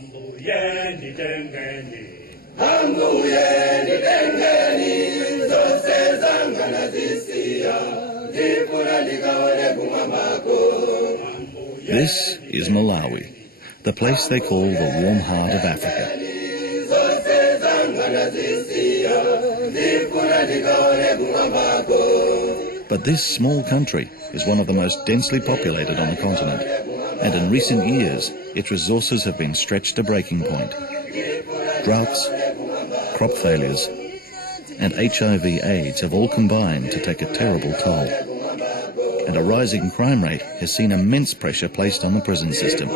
This is Malawi, the place they call the warm heart of Africa. But this small country is one of the most densely populated on the continent, and in recent years its resources have been stretched to breaking point. Droughts, crop failures, and HIV/AIDS have all combined to take a terrible toll. And a rising crime rate has seen immense pressure placed on the prison system.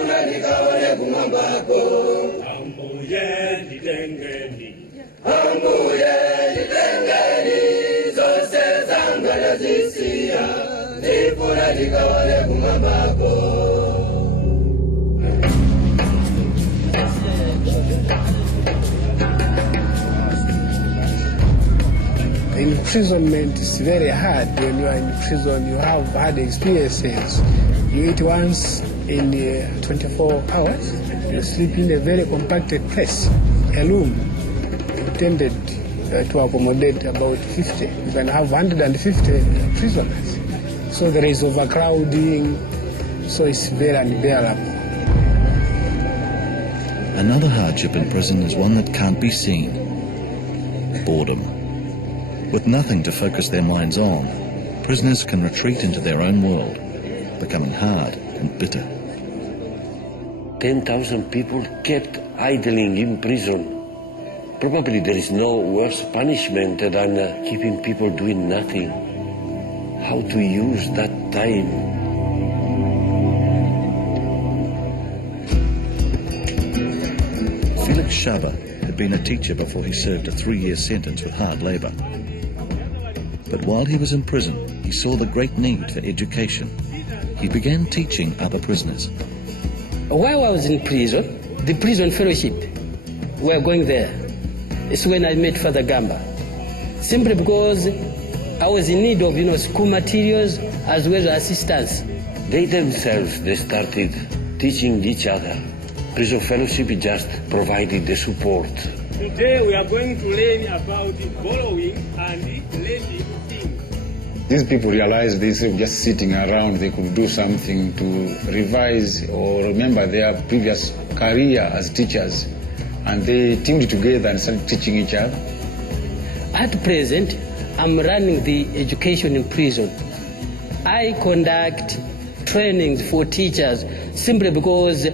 Imprisonment is very hard. When you are in prison, you have hard experiences. You eat once in 24 hours. You sleep in a very compacted place, a room intended to accommodate about 50. You can have 150 prisoners. So there is overcrowding, so it's very unbearable. Another hardship in prison is one that can't be seen: boredom. With nothing to focus their minds on, prisoners can retreat into their own world, becoming hard and bitter. 10,000 people kept idling in prison. Probably there is no worse punishment than keeping people doing nothing. How to use that time? Felix Shaba had been a teacher before he served a 3-year sentence with hard labor. But while he was in prison, he saw the great need for education. He began teaching other prisoners. While I was in prison, the prison fellowship, we were going there. It's when I met Father Gamba. Simply because I was in need of, school materials as well as assistance. They themselves, they started teaching each other. Prison fellowship just provided the support. Today we are going to learn about borrowing and lending. These people realized this just sitting around, they could do something to revise or remember their previous career as teachers. And they teamed together and started teaching each other. At present, I'm running the education in prison. I conduct trainings for teachers simply because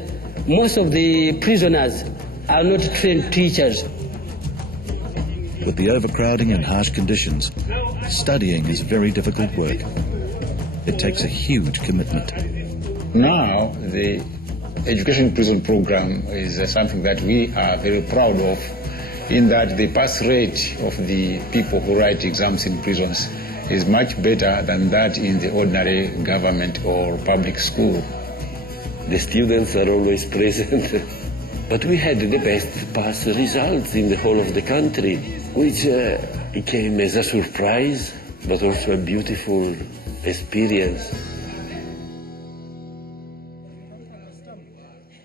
most of the prisoners are not trained teachers. With the overcrowding and harsh conditions, studying is very difficult work. It takes a huge commitment. Now, the education prison program is something that we are very proud of, in that the pass rate of the people who write exams in prisons is much better than that in the ordinary government or public school. The students are always present. But we had the best pass results in the whole of the country, which came as a surprise, but also a beautiful experience.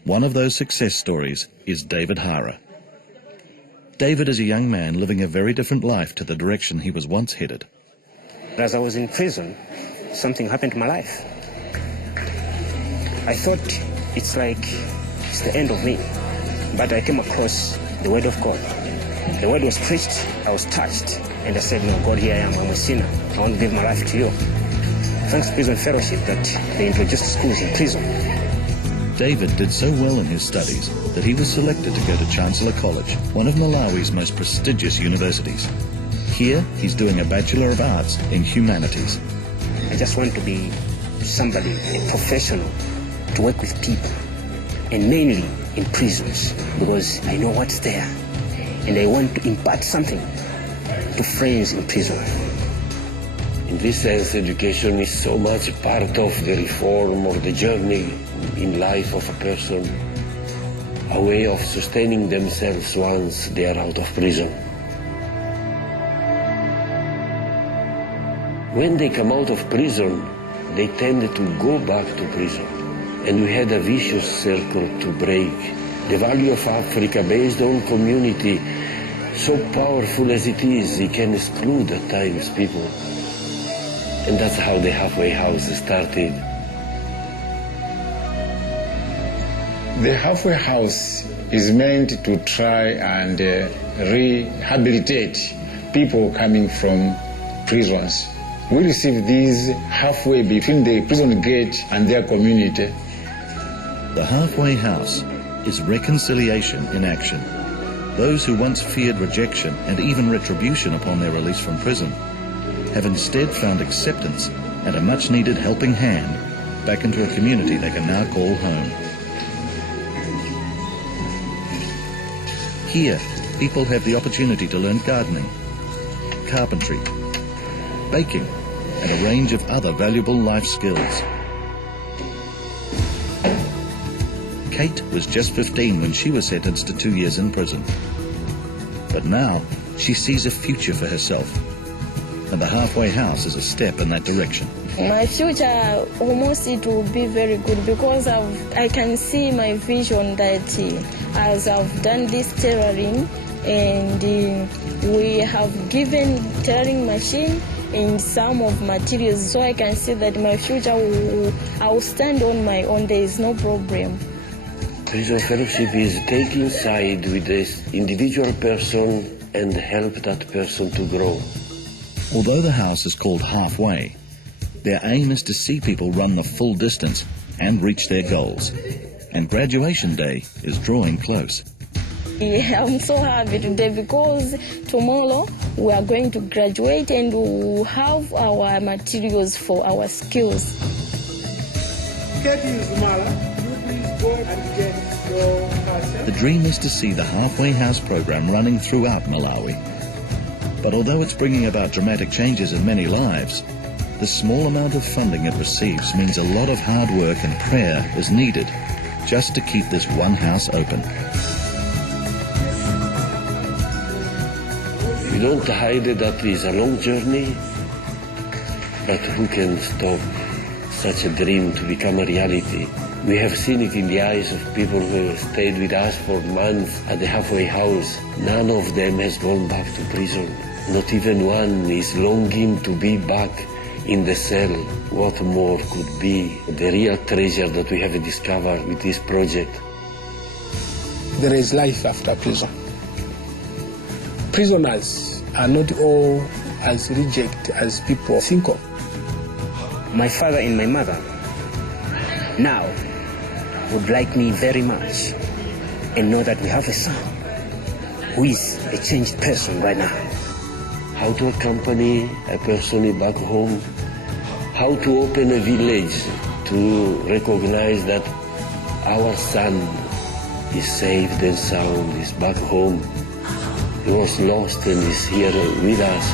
One of those success stories is David Hara. David is a young man living a very different life to the direction he was once headed. As I was in prison, something happened to my life. I thought it's the end of me. But I came across the word of God. The word was preached, I was touched, and I said, no, God, here I am, I'm a sinner. I want to give my life to you. Thanks to Prison Fellowship that they introduced schools in prison. David did so well in his studies that he was selected to go to Chancellor College, one of Malawi's most prestigious universities. Here, he's doing a Bachelor of Arts in Humanities. I just want to be somebody, a professional, to work with people, and mainly in prisons, because I know what's there, and I want to impart something to friends in prison. In this sense, education is so much part of the reform or the journey in life of a person, a way of sustaining themselves once they are out of prison. When they come out of prison, they tend to go back to prison. And we had a vicious circle to break. The value of Africa based on community, so powerful as it is, it can exclude at times people. And that's how the halfway house started. The halfway house is meant to try and rehabilitate people coming from prisons. We receive these halfway between the prison gate and their community. The halfway house is reconciliation in action. Those who once feared rejection and even retribution upon their release from prison have instead found acceptance and a much-needed helping hand back into a community they can now call home. Here, people have the opportunity to learn gardening, carpentry, baking, and a range of other valuable life skills. Kate was just 15 when she was sentenced to 2 years in prison. But now, she sees a future for herself, and the halfway house is a step in that direction. My future, almost it will be very good because I can see my vision that as I've done this tailoring and we have given tailoring machine and some of materials, so I can see that my future I will stand on my own. There is no problem. Prison Fellowship is taking side with this individual person and help that person to grow. Although the house is called Halfway, their aim is to see people run the full distance and reach their goals. And graduation day is drawing close. I'm so happy today because tomorrow we are going to graduate and we will have our materials for our skills. The dream is to see the Halfway House program running throughout Malawi. But although it's bringing about dramatic changes in many lives, the small amount of funding it receives means a lot of hard work and prayer is needed just to keep this one house open. We don't hide that it's a long journey, but who can stop such a dream to become a reality? We have seen it in the eyes of people who have stayed with us for months at the halfway house. None of them has gone back to prison. Not even one is longing to be back in the cell. What more could be the real treasure that we have discovered with this project? There is life after prison. Prisoners are not all as reject as people think of. My father and my mother now would like me very much and know that we have a son who is a changed person right now. How to accompany a person back home, how to open a village to recognize that our son is saved and sound, is back home. He was lost and is here with us.